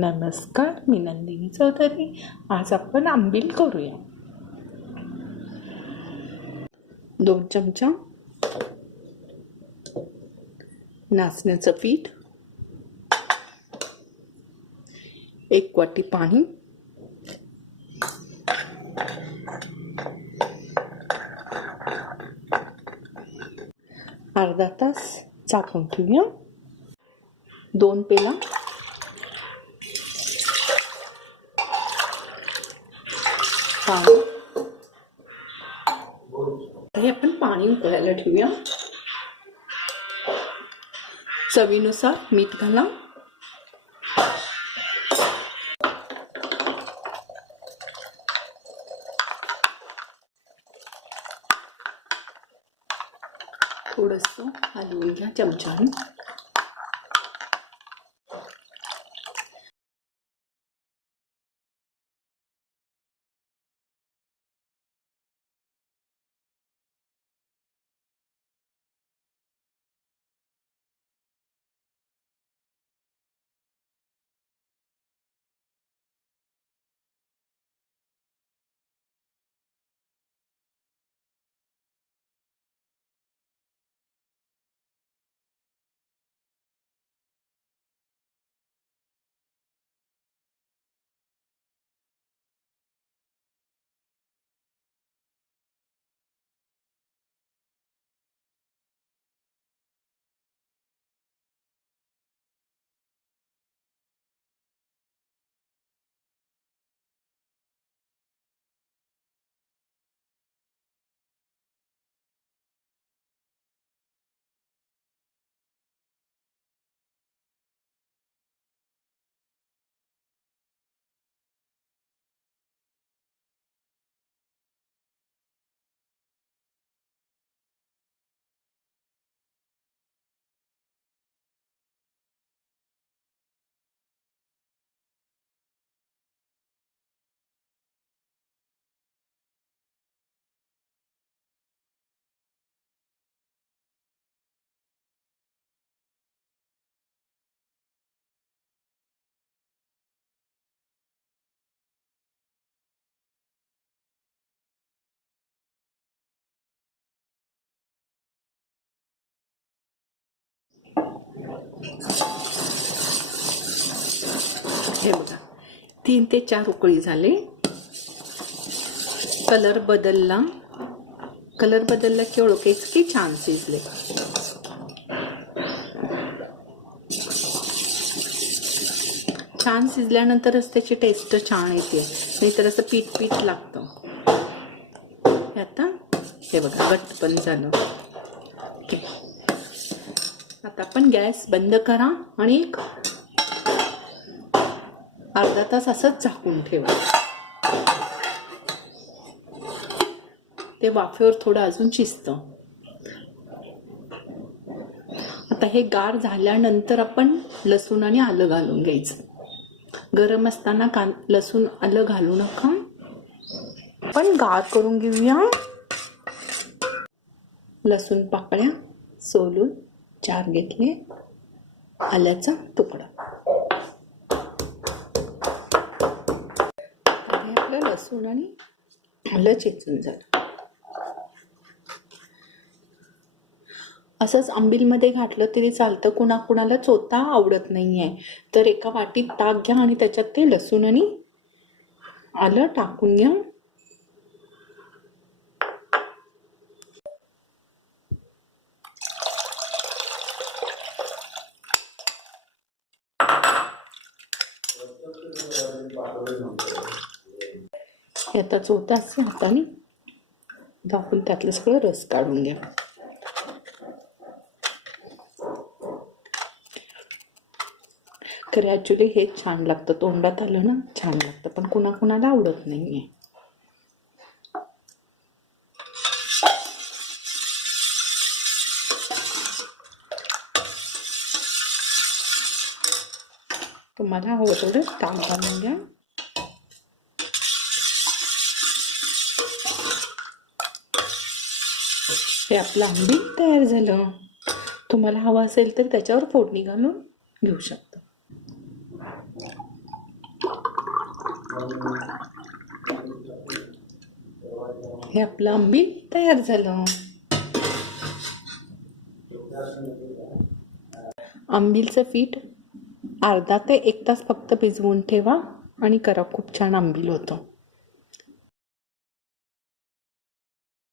नमस्कार मी नंदिनी चौधरी. आज आपण आंबील करूया. दोन चमचा नाचण्याचं पीठ एक वाटी पाणी अर्धा तास चाकून ठेवूया. दोन पेला पाणी हे। आपण पाणी उकळायला ठेवूया चवीनुसार मीठ घाला थोडस हलवून घ्या चमच्याने हे बघा तीन ते चार उकळी झाले. कलर बदलला. कलर बदलला की ओळखायचं की छान शिजले. छान शिजल्यानंतरच त्याची टेस्ट छान येते. नाहीतर असं पीठ पीठ लागतं आता हे बघा घट्ट पण झालं. आता आपण गॅस बंद करा आणि एक अर्धा तास असंच झाकून ठेवा. ते वाफेवर थोडं अजून शिजतं. आता हे गार झाल्यानंतर आपण लसूण आणि आलं घालून घ्यायचं. गरम असताना कां लसूण आलं घालू नका. आपण गार करून घेऊया. लसूण पाकळ्या सोलून चार घेतले. आल्याचा तुकडा. आपलं लसूण आणि आलं चेचून झालं. असंच आंबीलमध्ये घातलं तरी चालतं. कुणा कुणाला चोता आवडत नाही आहे तर एका वाटीत ताक घ्या आणि त्याच्यात ते लसूण आणि आलं टाकून घ्या. आता चोथा हाताने दाखवून त्यातलं सगळं रस काढून घ्या. खरं ॲक्च्युली हे छान लागतं तोंडात आलं ना छान लागतं पण कुणा कुणाला आवडत नाही आहे तुम्हाला हवं तेवढं ताक घालून घ्या. हे आपलं आंबील तयार झालं. तुम्हाला हवं असेल तर त्याच्यावर फोडणी घालून घेऊ शकता. हे आपलं आंबील तयार झालं. आंबीलचं पीठ अर्धा ते एक तास फक्त भिजवून ठेवा आणि करा. खूप छान आंबील होतं.